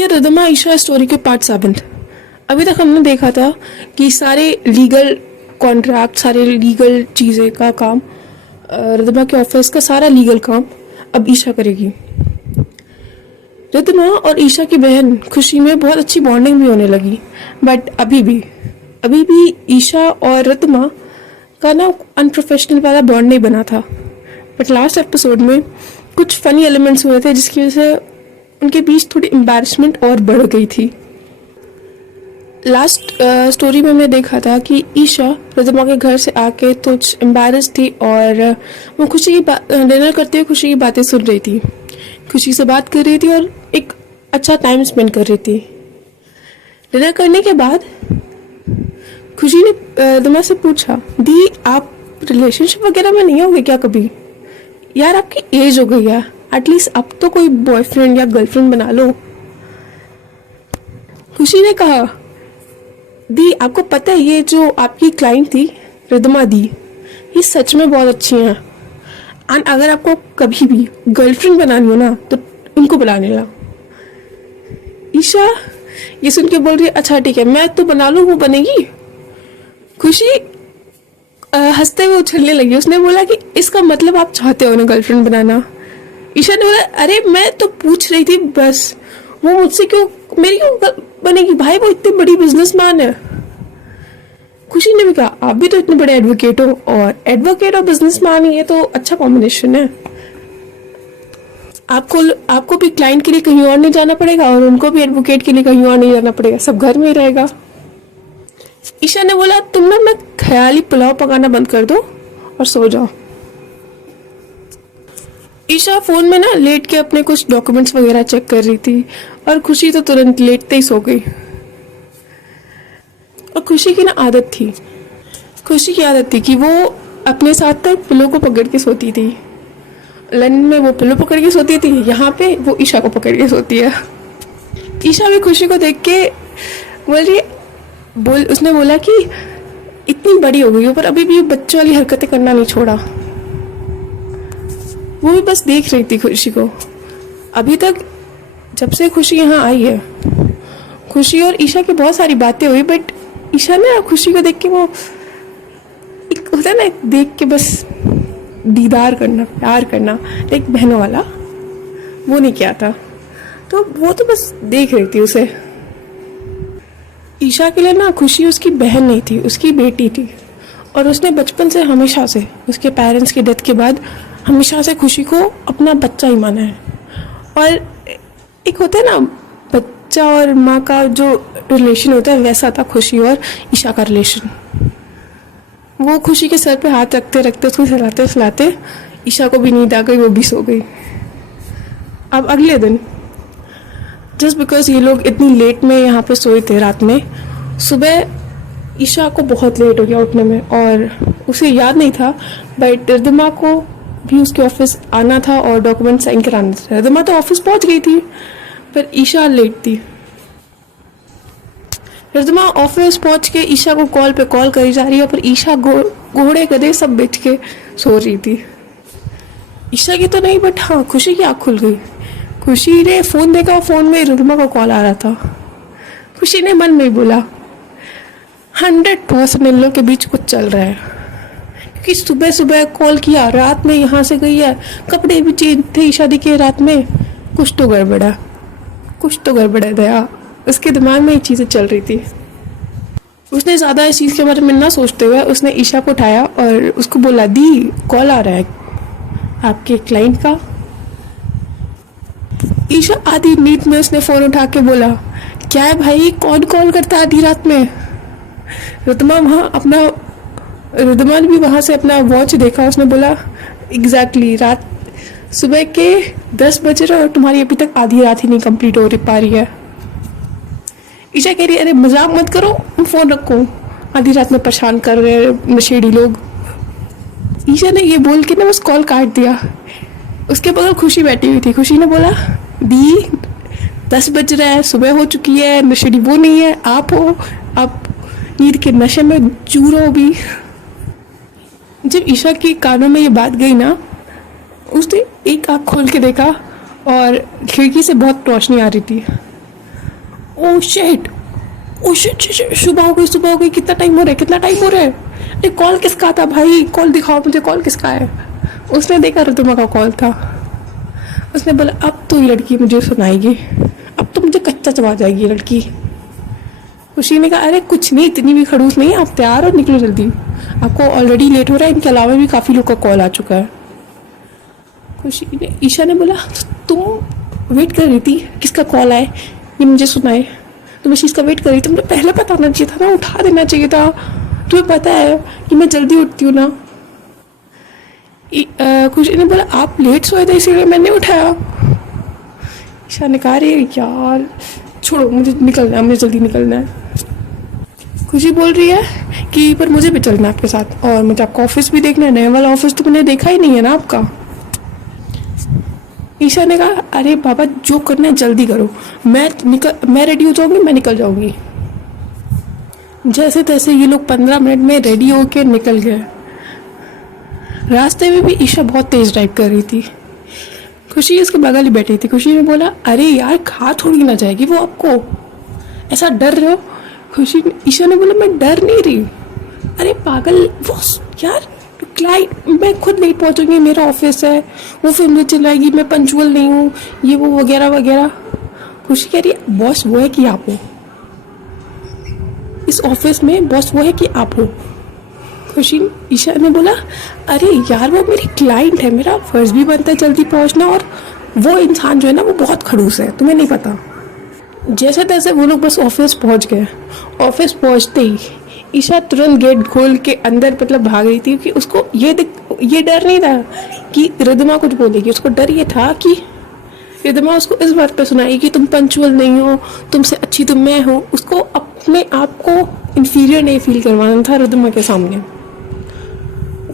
ये रिदमा ईशा स्टोरी के पार्ट 7। अभी तक हमने देखा था कि सारे लीगल कॉन्ट्रैक्ट, सारे लीगल चीज़ें का काम, रिदमा के ऑफिस का सारा लीगल काम अब ईशा करेगी। रिदमा और ईशा की बहन खुशी में बहुत अच्छी बॉन्डिंग भी होने लगी, बट अभी भी ईशा और रिदमा का ना अनप्रोफेशनल वाला बॉन्ड नहीं बना था। बट लास्ट एपिसोड में कुछ फनी एलिमेंट्स हुए थे जिसकी वजह से उनके बीच थोड़ी एम्बैरसमेंट और बढ़ गई थी। लास्ट स्टोरी में हमने देखा था कि ईशा रिदमा के घर से आके कुछ एम्बैरस थी और वो खुशी की डिनर करते हुए खुशी की बातें सुन रही थी, खुशी से बात कर रही थी और एक अच्छा टाइम स्पेंड कर रही थी। डिनर करने के बाद खुशी ने रिदमा से पूछा, दी आप रिलेशनशिप वगैरह में नहीं होंगे क्या कभी? यार आपकी एज हो गई है, एटलीस्ट अब तो कोई बॉयफ्रेंड या गर्लफ्रेंड बना लो। खुशी ने कहा, दी आपको पता है ये जो आपकी क्लाइंट थी रिदमा दी, ये सच में बहुत अच्छी हैं, एंड अगर आपको कभी भी गर्लफ्रेंड बनानी हो ना तो उनको बुलाने ला। ईशा ये सुन के बोल रही है, अच्छा ठीक है मैं तो बना लूँ, वो बनेगी? खुशी हंसते हुए उछलने लगी। उसने बोला कि इसका मतलब आप चाहते हो ना गर्लफ्रेंड बनाना? ईशा ने बोला, अरे मैं तो पूछ रही थी बस, वो मुझसे क्यों, मेरी क्यों बनेगी भाई, वो इतनी बड़ी बिजनेसमैन है। खुशी ने भी कहा, आप भी तो इतने बड़े एडवोकेट हो, और एडवोकेट और बिजनेसमैन ये तो अच्छा कॉम्बिनेशन है। आपको भी क्लाइंट के लिए कहीं और नहीं जाना पड़ेगा और उनको भी एडवोकेट के लिए कहीं और नहीं जाना पड़ेगा, सब घर में ही रहेगा। ईशा ने बोला, तुम ना मैं ख्याली पुलाव पकाना बंद कर दो और सो जाओ। ईशा फोन में ना लेट के अपने कुछ डॉक्यूमेंट्स वगैरह चेक कर रही थी और खुशी तो तुरंत लेटते ही सो गई। और खुशी की आदत थी कि वो अपने साथ तक पिलो को पकड़ के सोती थी। लंदन में वो पिलो पकड़ के सोती थी, यहाँ पे वो ईशा को पकड़ के सोती है। ईशा भी खुशी को देख के उसने बोला कि इतनी बड़ी हो गई हो पर अभी भी बच्चों वाली हरकतें करना नहीं छोड़ा। वो भी बस देख रही थी खुशी को। अभी तक जब से खुशी यहाँ आई है, खुशी और ईशा की बहुत सारी बातें हुई, बट ईशा ने खुशी को देख के वो एक होता है ना, देख के बस दीदार करना, प्यार करना, एक बहनों वाला, वो नहीं किया था। तो वो तो बस देख रही थी उसे। ईशा के लिए ना खुशी उसकी बहन नहीं थी, उसकी बेटी थी, और उसने बचपन से हमेशा से उसके पेरेंट्स की डेथ के बाद हमेशा से खुशी को अपना बच्चा ही माना है। और एक होता है ना बच्चा और माँ का जो रिलेशन होता है, वैसा था खुशी और ईशा का रिलेशन। वो खुशी के सर पे हाथ रखते रखते उसको सहलाते सहलाते ईशा को भी नींद आ गई, वो भी सो गई। अब अगले दिन जस्ट बिकॉज ये लोग इतनी लेट में यहाँ पे सोए थे रात में, सुबह ईशा को बहुत लेट हो गया उठने में और उसे याद नहीं था, बट रिदमा को भी उसके ऑफिस आना था और डॉक्यूमेंट साइन कराना था। रिदमा तो ऑफिस पहुंच गई थी पर ईशा लेट थी। रिदमा ऑफिस पहुंच के ईशा को कॉल पे कॉल करी जा रही है, पर ईशा घोड़े गधे सब बेच के सो रही थी। ईशा की तो नहीं, बट हाँ खुशी की आँख खुल गई। खुशी ने फोन देखा, फोन में रिदमा का कॉल आ रहा था। खुशी ने मन में बोला, 100% इन लोगों के बीच कुछ चल रहा है, क्योंकि सुबह सुबह कॉल किया, रात में यहाँ से गई है, कपड़े भी चेंज थे शादी के रात में, कुछ तो गड़बड़ है दया। उसके दिमाग में ये चीज़ें चल रही थी। उसने ज़्यादा इस चीज़ के बारे में ना सोचते हुए उसने ईशा को उठाया और उसको बोला, दी कॉल आ रहा है आपके क्लाइंट का। ईशा आधी नींद में उसने फ़ोन उठा के बोला, क्या है भाई, कौन कॉल करता है आधी रात में? रिदमा ने भी वहाँ से अपना वॉच देखा। उसने बोला, एग्जैक्टली रात सुबह के 10 बज रहे और तुम्हारी अभी तक आधी रात ही नहीं कंप्लीट हो पा रही है। ईशा कह रही है, अरे मजाक मत करो, फ़ोन रखो, आधी रात में परेशान कर रहे हैं नशेड़ी लोग। ईशा ने ये बोल के ना बस कॉल काट दिया। उसके बगल खुशी बैठी हुई थी। खुशी ने बोला, दी 10 बज रहा है, सुबह हो चुकी है, नशेड़ी वो नहीं है, आप हो, आप नींद के नशे में चूर हो भी। जब ईशा के कानों में ये बात गई ना, उसने एक आँख खोल के देखा और खिड़की से बहुत रोशनी आ रही थी। Oh shit, oh shit shit shit, सुबह हो गई, सुबह हो गई, कितना टाइम हो रहा है, कितना टाइम हो रहा है, अरे कॉल किसका था भाई, कॉल दिखाओ मुझे, कॉल किसका है। उसने देखा ऋतुमा का कॉल था। उसने बोला अब तो ये लड़की मुझे सुनाएगी, अब तो मुझे कच्चा चबा जाएगी ये लड़की। खुशी ने कहा अरे कुछ नहीं, इतनी भी खड़ूस नहीं है, आप तैयार हो, निकलो जल्दी, आपको ऑलरेडी लेट हो रहा है, इनके अलावा भी काफ़ी लोग का कॉल आ चुका है। खुशी ने, ईशा ने बोला तुम वेट कर रही थी किसका कॉल आए, ये मुझे सुनाए, तुम इस चीज़ का वेट कर रही थी, मुझे पहले बताना चाहिए था ना, उठा देना चाहिए था, तुम्हें पता है कि मैं जल्दी उठती हूँ ना। खुशी ने बोला आप लेट सोए थे इसीलिए मैंने उठाया। ईशा ने कहा अरे यार छोड़ो, मुझे निकलना है, मुझे जल्दी निकलना है। खुशी बोल रही है कि पर मुझे भी चलना है आपके साथ, और मुझे आपका ऑफिस भी देखना है, नया वाला ऑफिस तो मैंने देखा ही नहीं है ना आपका। ईशा ने कहा अरे बाबा जो करना है जल्दी करो, मैं रेडी हो जाऊंगी, मैं निकल जाऊंगी। जैसे तैसे ये लोग 15 मिनट में रेडी होके निकल गए। रास्ते में भी ईशा बहुत तेज ड्राइव कर रही थी। खुशी उसके बगल ही बैठी थी। खुशी ने बोला अरे यार खा थोड़ी ना जाएगी वो आपको, ऐसा डर रहे हो। ईशा ने बोला मैं डर नहीं रही, अरे पागल वो यार क्लाइंट, मैं खुद लेट पहुंचूंगी, मेरा ऑफिस है, वो फिर मुझे चिल्लाएगी मैं पंचुअल नहीं हूँ, ये वो वगैरह वगैरह। खुशी कह रही है बॉस वो है कि आप हो, इस ऑफिस में बॉस वो है कि आप हो। खुशी, ईशा ने बोला अरे यार वो मेरी क्लाइंट है, मेरा फर्ज भी बनता है जल्दी पहुंचना, और वो इंसान जो है ना वो बहुत खड़ूस है, तुम्हें नहीं पता। जैसे तैसे वो लोग बस ऑफिस पहुंच गए। ऑफिस पहुंचते ही ईशा तुरंत गेट खोल के अंदर मतलब भाग रही थी कि उसको ये डर नहीं था कि रिद्धिमा कुछ बोलेगी, उसको डर ये था कि रिद्धिमा उसको इस बात पे सुनाई कि तुम पंचुअल नहीं हो, तुमसे अच्छी तो मैं हूँ। उसको अपने आप को इंफीरियर नहीं फील करवाना था रिद्धिमा के सामने।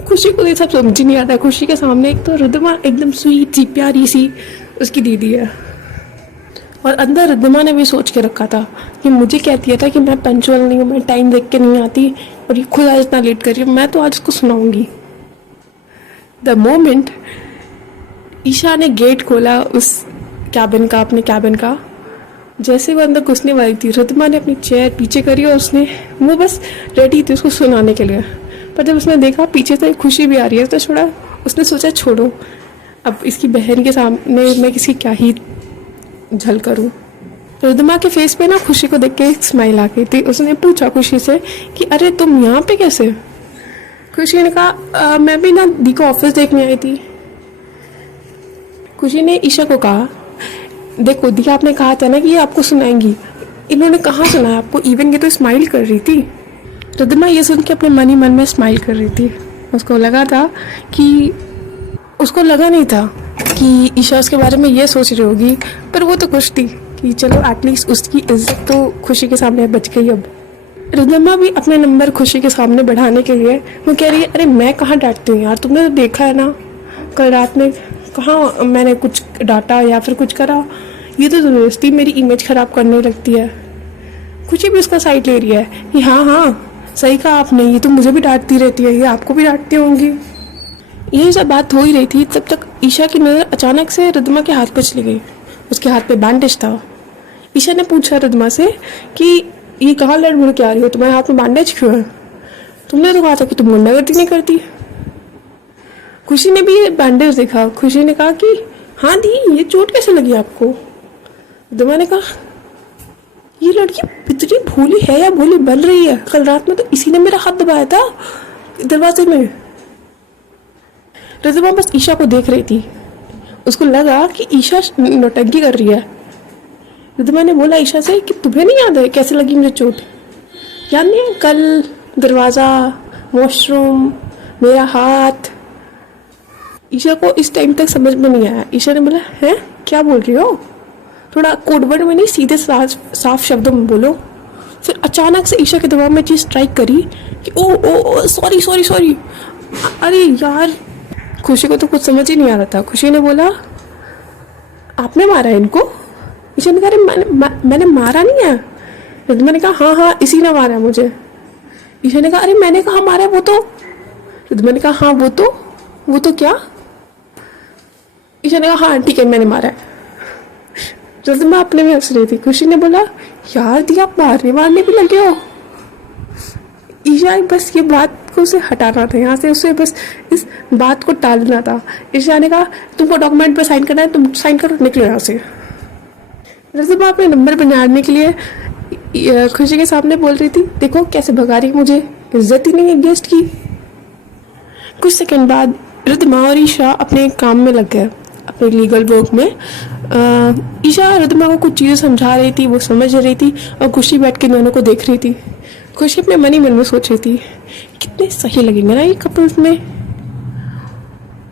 खुशी को ये सब समझ नहीं आता। खुशी के सामने एक तो रिद्धिमा एकदम स्वीट सी प्यारी सी उसकी दीदी है, और अंदर रिद्धिमा ने भी सोच के रखा था कि मुझे कहती है था कि मैं पंचुअल नहीं हूँ, मैं टाइम देख के नहीं आती, और ये खुद आज इतना लेट कर रही है, मैं तो आज उसको सुनाऊंगी। द मोमेंट ईशा ने गेट खोला उस कैबिन का, अपने कैबिन का, जैसे वो अंदर घुसने वाली थी रिद्धिमा ने अपनी चेयर पीछे करी और उसने वो बस रेडी थी उसको सुनाने के लिए। पर जब उसने देखा पीछे से खुशी भी आ रही है तो छोड़ा, उसने सोचा छोड़ो अब इसकी बहन के सामने मैं किसी क्या ही झल करूं। रिद्धिमा के फेस पे ना खुशी को देख के एक स्माइल आ गई थी। उसने पूछा खुशी से कि अरे तुम यहाँ पे कैसे। खुशी ने कहा मैं भी ना दी को ऑफिस देखने आई थी। खुशी ने ईशा को कहा देखो दी आपने कहा था ना कि ये आपको सुनाएंगी, इन्होंने कहाँ सुनाया आपको, इवन ये तो स्माइल कर रही थी। रिद्धिमा ये सुन के अपने मन ही मन में स्माइल कर रही थी। उसको लगा नहीं था कि ईशा उसके बारे में ये सोच रही होगी, पर वो तो खुश थी कि चलो एटलीस्ट उसकी इज्जत तो खुशी के सामने बच गई। अब रिद्धिमा भी अपने नंबर खुशी के सामने बढ़ाने के लिए वो कह रही है अरे मैं कहाँ डांटती हूँ यार, तुमने तो देखा है ना कल रात में कहाँ मैंने कुछ डांटा या फिर कुछ करा, ये तो ज़बरदस्ती मेरी इमेज ख़राब करने लगती है। खुशी भी उसका साइड ले रही है कि हाँ सही कहा आपने, ये तो मुझे भी डांटती रहती है, ये आपको भी डांटती होंगी। यही सब बात हो ही रही थी तब तक ईशा की नज़र अचानक से रिद्धिमा के हाथ पे चली गई। उसके हाथ पे बैंडेज था। ईशा ने पूछा रिद्धिमा से कि ये कहाँ लड़ मुड़ के आ रही हो, तुम्हारे हाथ में बैंडेज क्यों है, तुमने तो कहा था कि तुम गुंडागर्दी नहीं करती। खुशी ने भी ये बैंडेज देखा। खुशी ने कहा कि हाँ दी ये चोट कैसे लगी आपको। रिद्धिमा ने कहा ये लड़की इतनी भोली है या भोली बन रही है, कल रात में तो इसी ने मेरा हाथ दबाया था दरवाजे में। रिद्धिमा बस ईशा को देख रही थी। उसको लगा कि ईशा नौटंकी कर रही है। रिद्धिमा ने बोला ईशा से कि तुम्हें नहीं याद है कैसे लगी मुझे चोट, याद नहीं है कल दरवाज़ा, वॉशरूम, मेरा हाथ। ईशा को इस टाइम तक समझ में नहीं आया। ईशा ने बोला है क्या बोल रही हो, थोड़ा कोडवर्ड में नहीं सीधे साफ शब्दों में बोलो। फिर अचानक से ईशा के दिमाग में चीज़ स्ट्राइक करी कि ओ सॉरी सॉरी सॉरी। अरे यार खुशी को तो कुछ समझ ही नहीं आ रहा था। खुशी ने बोला आपने मारा है इनको। ईशा ने कहा अरे मैंने मारा नहीं है। रिद्धिमा ने कहा हाँ इसी ने मारा है मुझे। ईशा ने कहा अरे मैंने कहा मारा है वो तो। रिद्धिमा ने कहा हाँ वो तो क्या। ईशा ने कहा हाँ ठीक है मैंने मारा है। रिद्धिमा अपने में हंस रही थी। खुशी ने बोला, यार दी आप मारने वारने भी लगे हो। ईशा बस ये बात को उसे हटाना था यहाँ से, उसे बस इस बात को टालना था। ईशा ने कहा, तुमको डॉक्यूमेंट पर साइन करना है, तुम साइन करो, निकलो यहाँ से। रिद्धिमा अपने नंबर बनाने के लिए खुशी के सामने बोल रही थी, देखो कैसे भगा रही मुझे, इज्जत ही नहीं है गेस्ट की। कुछ सेकंड बाद रिद्धिमा और ईशा अपने काम में लग गए, अपने लीगल वर्क में। ईशा रिद्धिमा को कुछ चीज़ें समझा रही थी, वो समझ रही थी, और खुशी बैठ के दोनों को देख रही थी। खुशी अपने मन ही मन में सोच रही थी, कितने सही लगेंगे ना ये कपल्स में।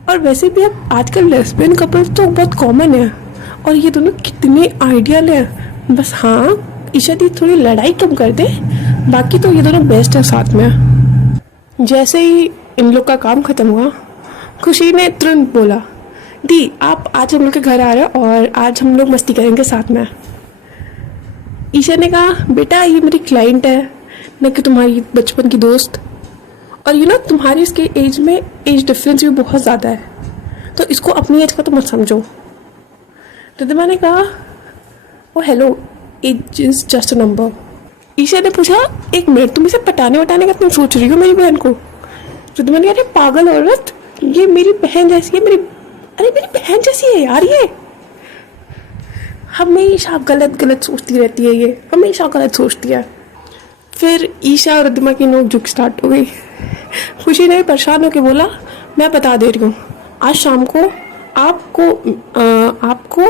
और वैसे भी अब आजकल लेस्बियन कपल्स तो बहुत कॉमन है, और ये दोनों कितने आइडियल है। बस हाँ, ईशा दी थोड़ी लड़ाई कम कर दे, बाकी तो ये दोनों बेस्ट है साथ में। जैसे ही इन लोग का काम खत्म हुआ, खुशी ने तुरंत बोला, दी आप आज हम लोग के घर आ रहे हो और आज हम लोग मस्ती करेंगे साथ में। ईशा ने कहा, बेटा ये मेरी क्लाइंट है, न कि तुम्हारी बचपन की दोस्त, और तुम्हारी इसके एज में एज डिफरेंस भी बहुत ज़्यादा है, तो इसको अपनी एज का तो मत समझो। रिद्धिमा ने कहा, oh hello, age is just a number. Isha ने पूछा, एक मिनट, तुम इसे पटाने वटाने का तुम सोच रही हो मेरी बहन को? रिद्धिमा ने कहा, अरे पागल औरत, ये मेरी बहन जैसी है, मेरी बहन जैसी है यार। ये हमेशा गलत गलत सोचती रहती है, ये हमेशा गलत सोचती है। फिर ईशा और रिद्धिमा की नोक झोंक स्टार्ट हो गई। खुशी ने परेशान होकर बोला, मैं बता दे रही हूँ, आज शाम को आपको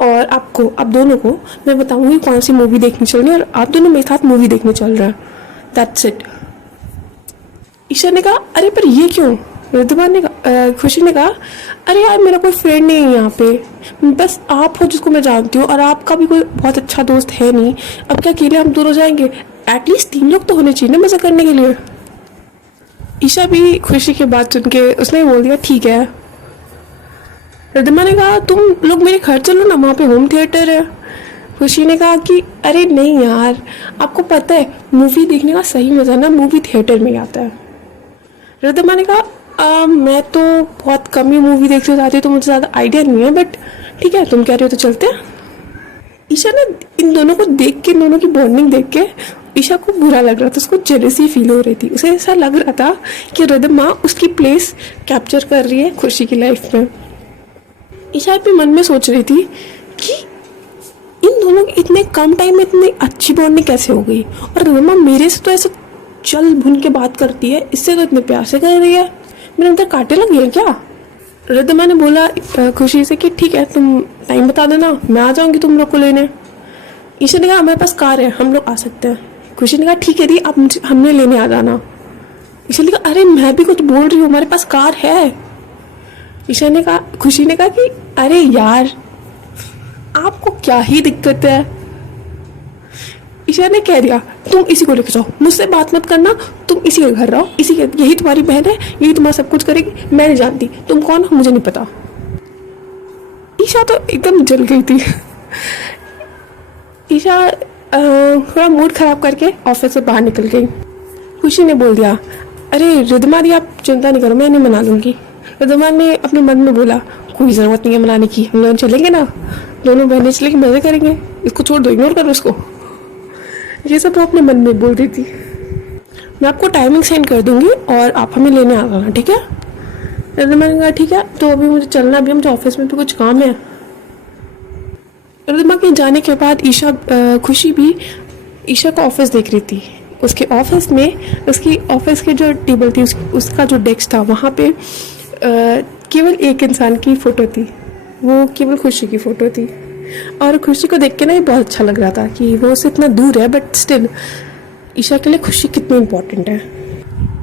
और आप दोनों को मैं बताऊंगी कौन सी मूवी देखनी चल रही है, और आप दोनों मेरे साथ मूवी देखने चल रहे हैं, दैट्स इट। ईशा ने कहा, अरे पर ये क्यों? रिद्धिमा ने खुशी ने कहा, अरे यार मेरा कोई फ्रेंड नहीं है यहाँ पे, बस आप हो जिसको मैं जानती हूँ, और आपका भी कोई बहुत अच्छा दोस्त है नहीं, अब क्या अकेले हम दोनों जाएंगे? एटलीस्ट 3 लोग तो होने चाहिए ना मजा करने के लिए। ईशा भी खुशी की बात सुन के उसने बोल दिया, ठीक है। रिद्धिमा ने कहा, तुम लोग मेरे घर चलो ना, वहाँ पे होम थिएटर है। खुशी ने कहा कि अरे नहीं यार, आपको पता है मूवी देखने का सही मजा ना मूवी थिएटर में ही आता है। रिद्धिमा ने कहा, मैं तो बहुत कम ही मूवी देखने जाती हूँ, तो मुझे ज़्यादा आइडिया नहीं है, बट ठीक है तुम कह रहे हो तो चलते हैं। ईशा ने इन दोनों को देख के, इन दोनों की बॉन्डिंग देख के ईशा को बुरा लग रहा था, उसको जेलसी फील हो रही थी। उसे ऐसा लग रहा था कि रिद्धिमा उसकी प्लेस कैप्चर कर रही है खुशी की लाइफ में। ईशा अपने मन में सोच रही थी कि इन दोनों की इतने कम टाइम में इतनी अच्छी बॉन्डिंग कैसे हो गई, और रिद्धिमा मेरे से तो ऐसे चल भुन के बात करती है, इससे तो इतने प्यार से कर रही है, मेरे अंदर कांटे लगे हैं क्या? रिद्धिमा ने बोला खुशी से कि ठीक है, तुम टाइम बता देना, मैं आ जाऊंगी तुम लोग को लेने। ईशा ने कहा, हमारे पास कार है, हम लोग आ सकते हैं। खुशी ने कहा, ठीक है दी, आप मुझे हमने लेने आ जाना। ईशा ने कहा, अरे मैं भी कुछ बोल रही हूँ, हमारे पास कार है। खुशी ने कहा कि अरे यार आपको क्या ही दिक्कत है। ईशा ने कह दिया, तुम इसी को लेकर जाओ, मुझसे बात मत करना, तुम इसी के घर रहो, यही तुम्हारी बहन है, यही तुम्हारा सब कुछ करेगी, मैं नहीं जानती तुम कौन हो, मुझे नहीं पता। ईशा तो एकदम जल गई थी। ईशा थोड़ा मूड खराब करके ऑफिस से बाहर निकल गई। खुशी ने बोल दिया, अरे रिद्धिमा दी आप चिंता नहीं करो, मैं नहीं मना लूंगी। रिद्धिमा ने अपने मन में बोला, कोई ज़रूरत नहीं है मनाने की, हम लोग चलेंगे ना, दोनों बहनें चलेंगे, मज़े करेंगे, इसको छोड़ दो, इग्नोर करो इसको। ये सब वो अपने मन में बोल रही थी। मैं आपको टाइमिंग सेंड कर दूंगी और आप हमें लेने आ जाना, ठीक है? रिद्धिमा ने कहा, ठीक है, तो अभी मुझे चलना, अभी मुझे ऑफिस में भी कुछ काम है। रिद्धिमा के जाने के बाद खुशी भी ईशा का ऑफिस देख रही थी। उसके ऑफिस में, उसकी ऑफिस के जो टेबल थी, उसका जो डेस्क था, वहाँ पे केवल एक इंसान की फ़ोटो थी, वो केवल खुशी की फ़ोटो थी। और खुशी को देख के ना ये बहुत अच्छा लग रहा था कि वो उससे इतना दूर है, बट स्टिल ईशा के लिए खुशी कितनी इम्पोर्टेंट है।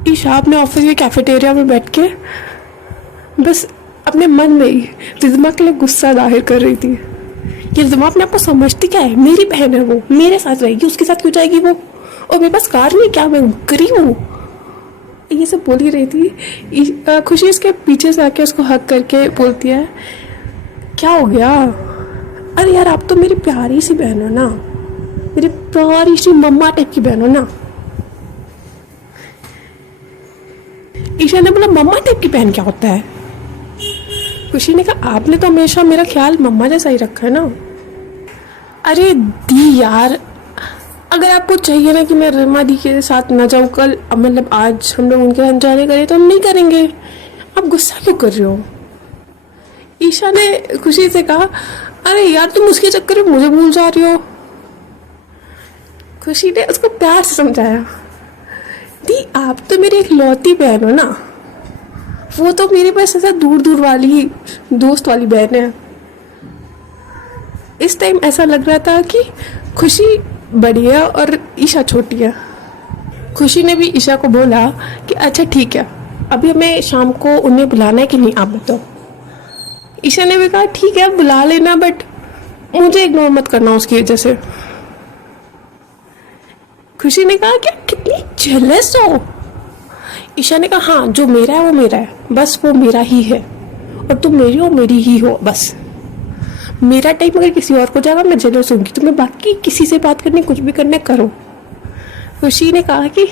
ईशा अपने ऑफिस के कैफेटेरिया में बैठ के बस अपने मन में ही रिद्धिमा के लिए गुस्सा जाहिर कर रही थी कि रिद्धिमा अपने आपको समझती क्या है, मेरी बहन है, वो मेरे साथ रहेगी, उसके साथ क्यों जाएगी वो, और मेरे पास कार नहीं, क्या मैं गरीब हूँ, ये सब बोल ही रही थी। खुशी उसके पीछे से आके उसको हक करके बोलती है, क्या हो गया? अरे यार आप तो मेरी प्यारी सी बहन हो ना, मेरी प्यारी सी मम्मा टाइप की बहन हो ना। ईशा ने बोला, मम्मा टाइप की बहन क्या होता है? खुशी ने कहा, आपने तो हमेशा मेरा ख्याल मम्मा जैसा ही रखा है ना। अरे दी यार, अगर आपको चाहिए ना कि मैं रमा दी के साथ ना जाऊँ कल, अब मतलब आज हम लोग उनके साथ जाने करें तो हम नहीं करेंगे। आप गुस्सा क्यों कर रहे हो? ईशा ने खुशी से कहा, अरे यार तुम उसके चक्कर में मुझे भूल जा रही हो। खुशी ने उसको प्यार से समझाया, दी आप तो मेरी एक लौती बहन हो ना, वो तो मेरे पास ऐसा दूर दूर वाली दोस्त वाली बहन है। इस टाइम ऐसा लग रहा था कि खुशी बड़ी है और ईशा छोटी है। खुशी ने भी ईशा को बोला कि अच्छा ठीक है, अभी हमें शाम को उन्हें बुलाना है कि नहीं आप बताओ। ईशा ने भी कहा ठीक है बुला लेना, बट मुझे इग्नोर मत करना उसकी वजह से। खुशी ने कहा क्या कितनी जेलस हो। ईशा ने कहा हाँ, जो मेरा है वो मेरा है, बस वो मेरा ही है, और तुम मेरी हो मेरी ही हो बस। मेरा टाइम अगर किसी और को जाएगा मैं जेलस होंगी, तुम्हें बाकी किसी से बात करनी कुछ भी करने करो। खुशी ने कहा कि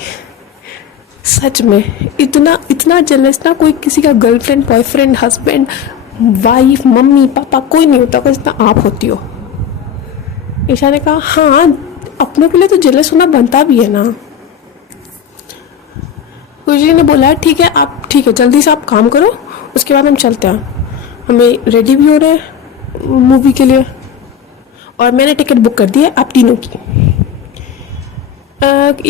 सच में इतना इतना जेलस ना कोई किसी का girlfriend boyfriend husband wife mummy papa कोई नहीं होता जितना आप होती हो। ईशा ने कहा हाँ, अपनों के लिए तो जेलस होना बनता भी है ना। खुशी ने बोला ठीक है, आप ठीक है जल्दी से आप काम करो, उसके बाद हम चलते हैं, हमें रेडी भी हो रहे हैं मूवी के लिए, और मैंने टिकट बुक कर दी है आप तीनों की।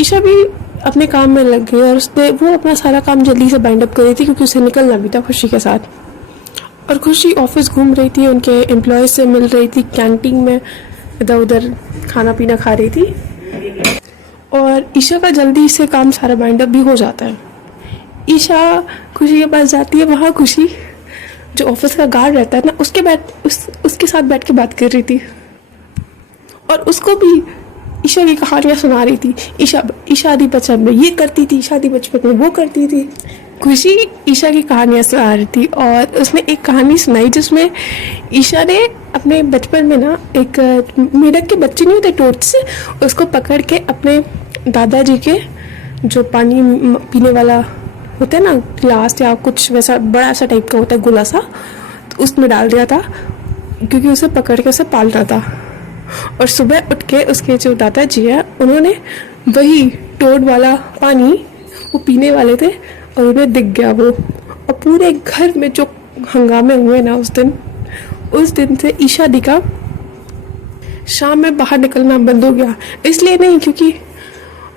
ईशा भी अपने काम में लग गई और उसने वो अपना सारा काम जल्दी से बाइंड अप कर रही थी क्योंकि उसे निकलना भी था खुशी के साथ। और खुशी ऑफिस घूम रही थी, उनके एम्प्लॉयज से मिल रही थी, कैंटीन में इधर उधर खाना पीना खा रही थी, और ईशा का जल्दी से काम सारा बाइंड अप भी हो जाता है। ईशा खुशी के पास जाती है, वहाँ खुशी जो ऑफिस का गार्ड रहता है ना उसके साथ बैठ के बात कर रही थी, और उसको भी ईशा की कहानियाँ सुना रही थी। ईशा आदि बचपन में ये करती थी, ईशा आदि बचपन में वो करती थी। खुशी ईशा की कहानियाँ सुना रही थी, और उसने एक कहानी सुनाई जिसमें ईशा ने अपने बचपन में ना एक मेढक के बच्चे नहीं होते टोट से, उसको पकड़ के अपने दादाजी के जो पानी पीने वाला होता है ना गिलास या कुछ वैसा बड़ा सा टाइप का होता है गोला सा, तो उसमें डाल दिया था क्योंकि उसे पकड़ के उसे पालना था। और सुबह उठ के उसके जो दादाजी है उन्होंने वही टोड वाला पानी वो पीने वाले थे और उन्हें दिख गया वो, और पूरे घर में जो हंगामे हुए ना उस दिन से ईशा दी का शाम में बाहर निकलना बंद हो गया। इसलिए नहीं क्योंकि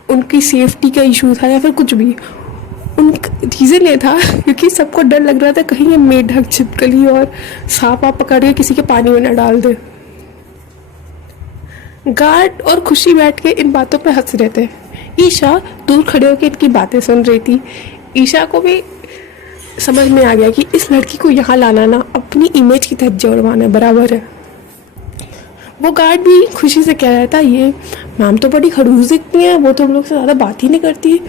उनकी सेफ्टी का इशू था या फिर कुछ भी, उनका रीज़न ये था क्योंकि सबको डर लग रहा था कहीं ये मेढक छिपकली और सांप आप पकड़ के किसी के पानी में न डाल दे। गार्ड और खुशी बैठ के इन बातों पे हंस रहे थे। ईशा दूर खड़े होकर इनकी बातें सुन रही थी। ईशा को भी समझ में आ गया कि इस लड़की को यहाँ लाना ना अपनी इमेज की धज्जियां उड़वाना बराबर है। वो गार्ड भी खुशी से कह रहा था ये मैम तो बड़ी खड़ूस दिखती हैं, वो तो हम लोग से ज़्यादा बात ही नहीं करती,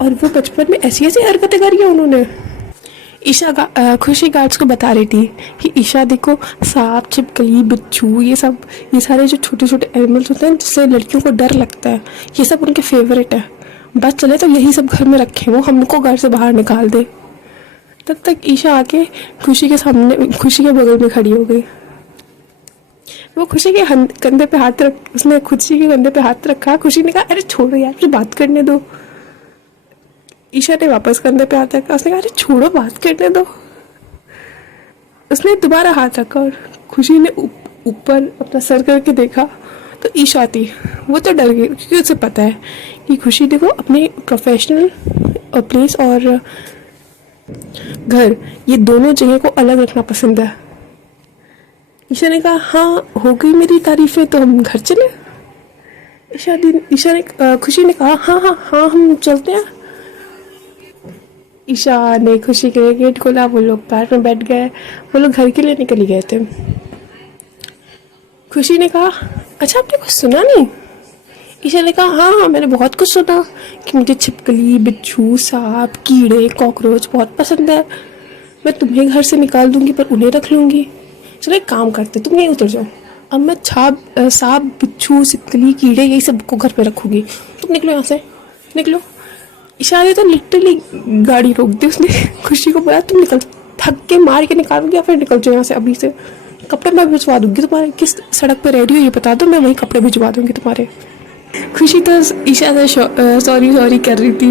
और वो बचपन में ऐसी ऐसी हरकतें करी हैं उन्होंने। खुशी गार्ड्स को बता रही थी कि ईशा देखो सांप छिपकली बिच्छू ये सारे जो छोटे छोटे एनिमल्स होते हैं जिससे लड़कियों को डर लगता है, ये सब उनके फेवरेट है, बस चले तो यही सब घर में रखें, वो हमको घर से बाहर निकाल दे। तब तक ईशा आके खुशी के सामने खुशी के बगल में खड़ी हो गई। वो खुशी के कंधे पे हाथ उसने खुशी के कंधे पे हाथ रखा। खुशी ने कहा अरे छोड़ो यार मुझे बात करने दो। ईशा ने वापस कंधे पे हाथ रखा, उसने कहा अरे छोड़ो बात करने दो। उसने दोबारा हाथ रखा और खुशी ने ऊपर अपना सर करके देखा तो ईशा थी। वो तो डर गई क्योंकि उसे पता है कि खुशी देखो अपने प्रोफेशनल प्लेस और घर ये दोनों जगह को अलग रखना पसंद है। ईशा ने कहा हाँ हो गई मेरी तारीफें तो हम घर चले। खुशी ने कहा हाँ हाँ हाँ हम चलते हैं। ईशा ने खुशी के लिए गेट खोला, वो लोग कार में बैठ गए, वो लोग घर के लिए निकल गए थे। खुशी ने कहा अच्छा आपने कुछ सुना नहीं? ईशा ने कहा हाँ हाँ मैंने बहुत कुछ सुना कि मुझे छिपकली बिच्छू सांप कीड़े कॉकरोच बहुत पसंद है, मैं तुम्हें घर से निकाल दूंगी पर उन्हें रख लूँगी। चलो एक काम करते तुम यहीं उतर जाओ, अब मैं सांप बिच्छू छिपकली कीड़े यही सबको घर पे रखूँगी, तुम निकलो यहाँ से निकलो। ईशा ने तो लिटरली गाड़ी रोक दी, उसने खुशी को बोला तुम निकल, थक के मार के निकालोगे या फिर निकल जाओ यहाँ से अभी से, कपड़े मैं भिजवा दूंगी तुम्हारे, किस सड़क पे रह रही हो ये बता दो, मैं वहीं कपड़े भिजवा दूंगी तुम्हारे। खुशी तो ईशा से सॉरी सॉरी कर रही थी।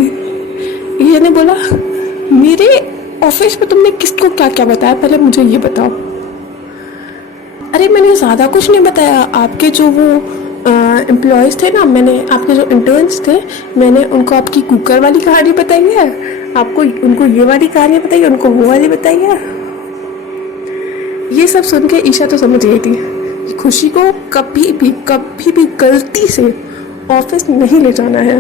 ईशा ने बोला मेरे ऑफिस में तुमने किसको क्या क्या बताया, पहले मुझे ये बताओ। अरे मैंने ज़्यादा कुछ नहीं बताया, आपके जो वो एम्प्लॉयज़ थे ना, मैंने आपके जो इंटर्न्स थे, मैंने उनको आपकी कुकर वाली कहानी बताई है, आपको उनको ये वाली कहानी बताई है, उनको वो वाली बताई है। ये सब सुन के ईशा तो समझ गई थी कि खुशी को कभी भी गलती से ऑफिस नहीं ले जाना है।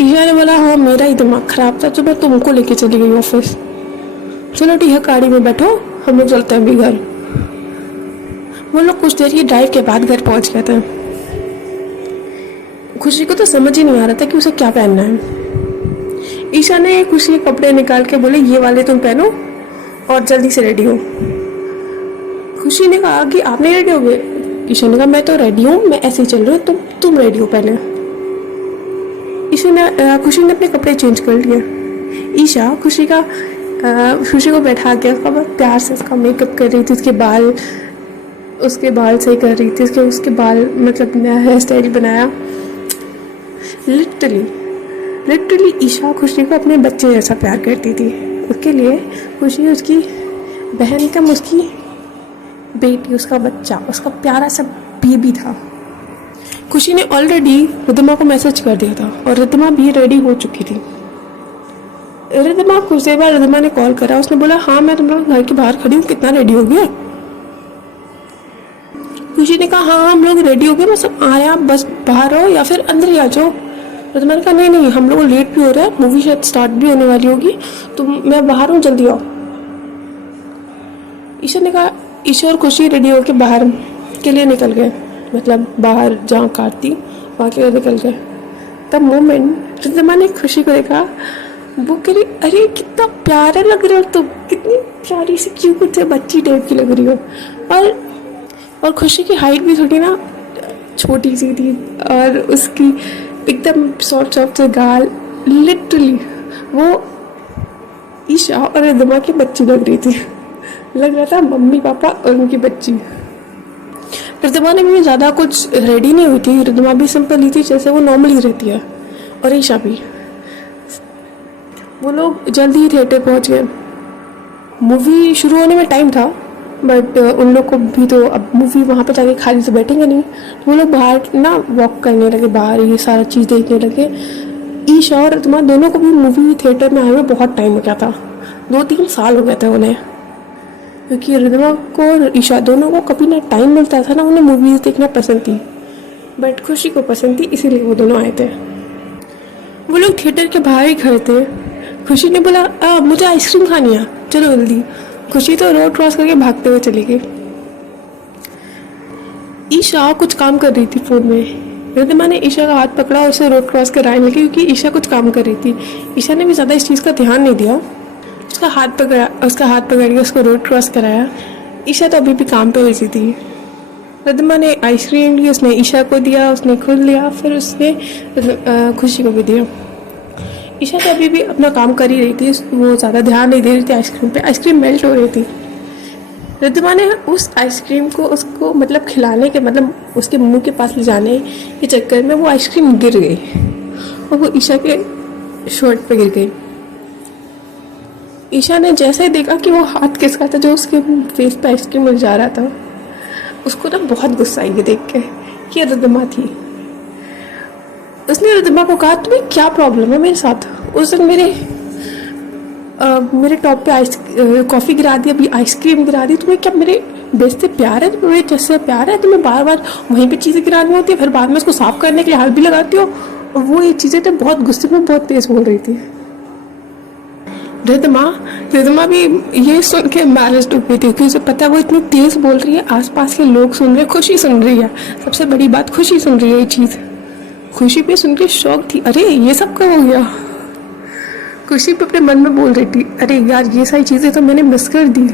ईशा ने बोला हाँ मेरा ही दिमाग खराब था तो मैं तुमको लेके चली गई ऑफिस। चलो ठीक है, गाड़ी में बैठो, हम लोग चलते हैं अभी घर। वो लोग कुछ देर की ड्राइव के बाद घर पहुंच गए थे। खुशी को तो समझ ही नहीं आ रहा था कि उसे क्या पहनना है। ईशा ने खुशी के कपड़े निकाल के बोले ये वाले तुम पहनो और जल्दी से रेडी हो। खुशी ने कहा कि आप नहीं रेडी हो गए। ईशा ने कहा मैं तो रेडी हूँ, मैं ऐसे ही चल रही हूँ, तुम रेडी हो पहले। खुशी ने अपने कपड़े चेंज कर लिए। ईशा खुशी को बैठा के उसका बहुत प्यार से उसका मेकअप कर रही थी, उसके बाल सही कर रही थी, उसके बाल मतलब नया हेयर स्टाइल बनाया। लिटरली ईशा खुशी को अपने बच्चे जैसा प्यार करती थी। उसके लिए खुशी उसकी बहन कम उसकी बेटी, उसका बच्चा, उसका प्यारा सा बेबी था। खुशी ने ऑलरेडी रिद्धिमा को मैसेज कर दिया था और रिद्धिमा भी रेडी हो चुकी थी। रिद्धिमा कुछ देर बाद रिद्धिमा ने कॉल करा, उसने बोला हाँ मैं तुम लोग घर के बाहर खड़ी हूँ, कितना रेडी हो गया। खुशी ने कहा हाँ हम लोग रेडी हो गए, बस आया बस बाहर हो या फिर अंदर ही आ जाओ। तो मैंने कहा नहीं हम लोग लेट भी हो रहा है, मूवी शायद स्टार्ट भी होने वाली होगी, तो मैं बाहर हूँ जल्दी आओ। ईशा ने कहा, ईशा और खुशी रेडी होकर बाहर के लिए निकल गए, मतलब बाहर जहाँ काटती वहाँ के लिए निकल गए। तब मोमेंट रिद्धिमा ने खुशी को देखा, वो कह रही अरे कितना प्यारा लग रहा हो तुम, कितनी प्यारी सी क्यूट से बच्ची टाइप की लग रही हो। और खुशी की हाइट भी थोड़ी ना छोटी सी थी और उसकी एकदम सॉफ्ट से गाल, लिटरली वो ईशा और रिद्धिमा की बच्ची लग रही थी, लग रहा था मम्मी पापा और उनकी बच्ची। रिद्धिमा ने भी ज़्यादा कुछ रेडी नहीं हुई थी, रिद्धिमा भी सिंपल ही थी जैसे वो नॉर्मली रहती है, और ईशा भी। वो लोग जल्दी ही थिएटर पहुंच गए। मूवी शुरू होने में टाइम था बट उन लोग को भी तो अब मूवी वहाँ पे जाके खाली से बैठेंगे नहीं, तो वो लोग बाहर ना वॉक करने लगे, बाहर ये सारा चीज़ देखने लगे। ईशा और रिद्धिमा दोनों को भी मूवी थिएटर में आए हुए बहुत टाइम हो गया था, 2-3 साल हो गए थे उन्हें, क्योंकि रिद्धिमा को और ईशा दोनों को कभी ना टाइम मिलता था ना उन्हें मूवीज़ देखना पसंद थी, बट खुशी को पसंद थी इसीलिए वो दोनों आए थे। वो लोग थिएटर के बाहर ही खड़े थे। खुशी ने बोला मुझे आइसक्रीम खानी है, चलो जल्दी। खुशी तो रोड क्रॉस करके भागते हुए चली गई। ईशा कुछ काम कर रही थी फोन में। रिद्धिमा ने ईशा का हाथ पकड़ा और उसे रोड क्रॉस कराने लगी, क्योंकि ईशा कुछ काम कर रही थी। ईशा ने भी ज़्यादा इस चीज़ का ध्यान नहीं दिया, उसका हाथ पकड़ के उसको रोड क्रॉस कराया। ईशा तो अभी भी काम पे बैठी थी। रिद्धिमा ने आइसक्रीम ली, उसने ईशा को दिया, उसने खुद लिया, फिर उसने खुशी को भी दिया। ईशा तो अभी भी अपना काम कर ही रही थी, वो ज़्यादा ध्यान नहीं दे रही थी आइसक्रीम पे। आइसक्रीम मेल्ट हो रही थी। रिद्धिमा ने उस आइसक्रीम को उसको मतलब खिलाने के मतलब उसके मुंह के पास ले जाने के चक्कर में वो आइसक्रीम गिर गई और वो ईशा के शर्ट पे गिर गई। ईशा ने जैसे ही देखा कि वो हाथ किसका था जो उसके फेस पे आइसक्रीम मिल जा रहा था, उसको ना बहुत गुस्सा आई देख के कि रिद्धिमा थी। उसने रिद्धिमा को कहा तुम्हें क्या प्रॉब्लम है मेरे साथ, उस दिन मेरे टॉप पे कॉफ़ी गिरा दी, अभी आइसक्रीम गिरा दी, तुम्हें क्या मेरे बेस से प्यार है, तुम्हें जैसे प्यार है, तुम्हें बार बार वहीं पे चीज़ें गिरानी होती है, फिर बाद में उसको साफ करने के लिए हाथ भी लगाती हो। और वो ये चीज़ें तो बहुत गुस्से में बहुत तेज़ बोल रही थी। रिद्धिमा भी ये सुन के एम्बैरेस्ड हो गई थी, क्योंकि उसे पता है वो इतनी तेज़ बोल रही है, आसपास के लोग सुन रहे हैं, खुशी सुन रही है, सबसे बड़ी बात खुशी सुन रही है ये चीज़। खुशी भी सुन के शौक थी, अरे ये सब कब हो गया। खुशी भी अपने मन में बोल रही थी अरे यार ये सारी चीज़ें तो मैंने मिस कर दी।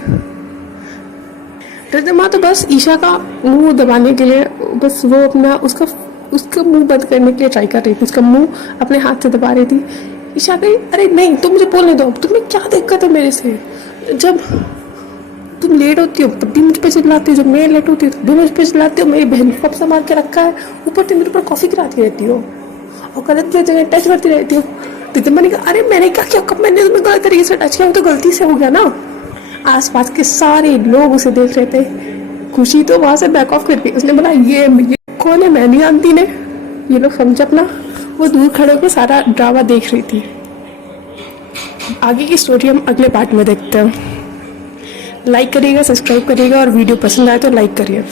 रिद्धिमा तो बस ईशा का मुंह दबाने के लिए बस वो अपना उसका मुंह बंद करने के लिए ट्राई कर रही थी, उसका मुंह अपने हाथ से दबा रही थी। ईशा कही अरे नहीं तुम मुझे बोलने दो, तुम्हें क्या दिक्कत है मेरे से। जब तुम लेट होती हो तब भी मुझ पर चिल्लाती हो, जब मैं लेट होती हूँ तब भी मुझ पर चिल्लाती हो, मेरी बहन को संभाल के रखा है, ऊपर तुम मेरे ऊपर कॉफ़ी गिराती रहती हो और गलत गलत जगह टच करती रहती हो। तो मैंने कहा अरे मैंने क्या किया, कब मैंने तुम्हें गलत तरीके से टच किया, वो तो गलती से हो गया ना। आसपास के सारे लोग उसे देख रहे थे। खुशी तो वहाँ से बैक ऑफ कर गई, उसने बोला ये कौन है, मैं नहीं जानती ने, ये लोग समझ अपना। वो दूर खड़े होकर सारा ड्रामा देख रही थी। आगे की स्टोरी हम अगले पार्ट में देखते हैं। लाइक करिएगा, सब्सक्राइब करिएगा और वीडियो पसंद आए तो लाइक करिए।